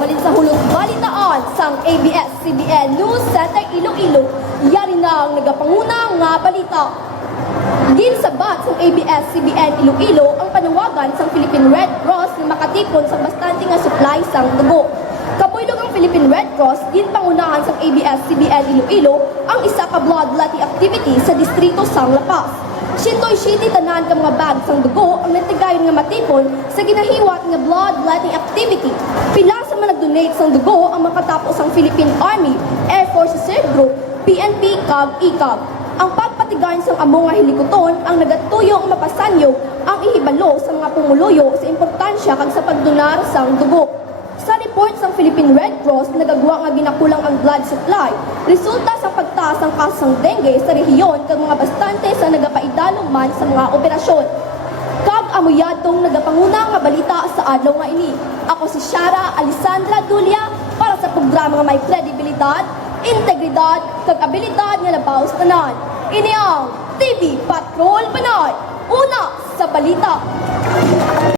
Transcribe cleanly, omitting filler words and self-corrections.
balin sa hulog balitaan sang ABS-CBN News Center Iloilo. Yari na ang nagapangunang nga balita. Ginsabat sa ABS-CBN Iloilo ang panawagan sa Philippine Red Cross na makatipon sa bastante nga supply sang dugo. Kapuylog ang Philippine Red Cross ginpangunahan sa ABS-CBN Iloilo ang isa ka blood letting activity sa distrito sang Lapas. Sintoy City tanan ka mga bag sang dugo ang natigayon nga matipon sa ginahiwat nga blood letting activity. Pila sa mga nag-donate sang dugo ang makatapos ang Philippine Army, Air Force Reserve Group, PNP, CAG, ICAG. Ang pagpatigayon sang amo nga hilikoton ang nagatuyong mapasanyo ang ihibalo sa mga pumuluyo sa importansya kag sa pagdonar sang dugo. Sa report sa Philippine Red Cross, nagagawa nga ginakulang ang blood supply. Resulta sa pagtaas ng kasang dengue sa rehiyon kag mga bastante sa nagapaidalong man sa mga operasyon. Kag amuyadtong nagapanguna nga balita sa adlaw nga ini. Ako si Shara Alessandra Dulia para sa programa nga may kredibilidad, integridad, kag abilidad nga labaw sa tanan. Ini ang TV Patrol Panoy, una sa balita.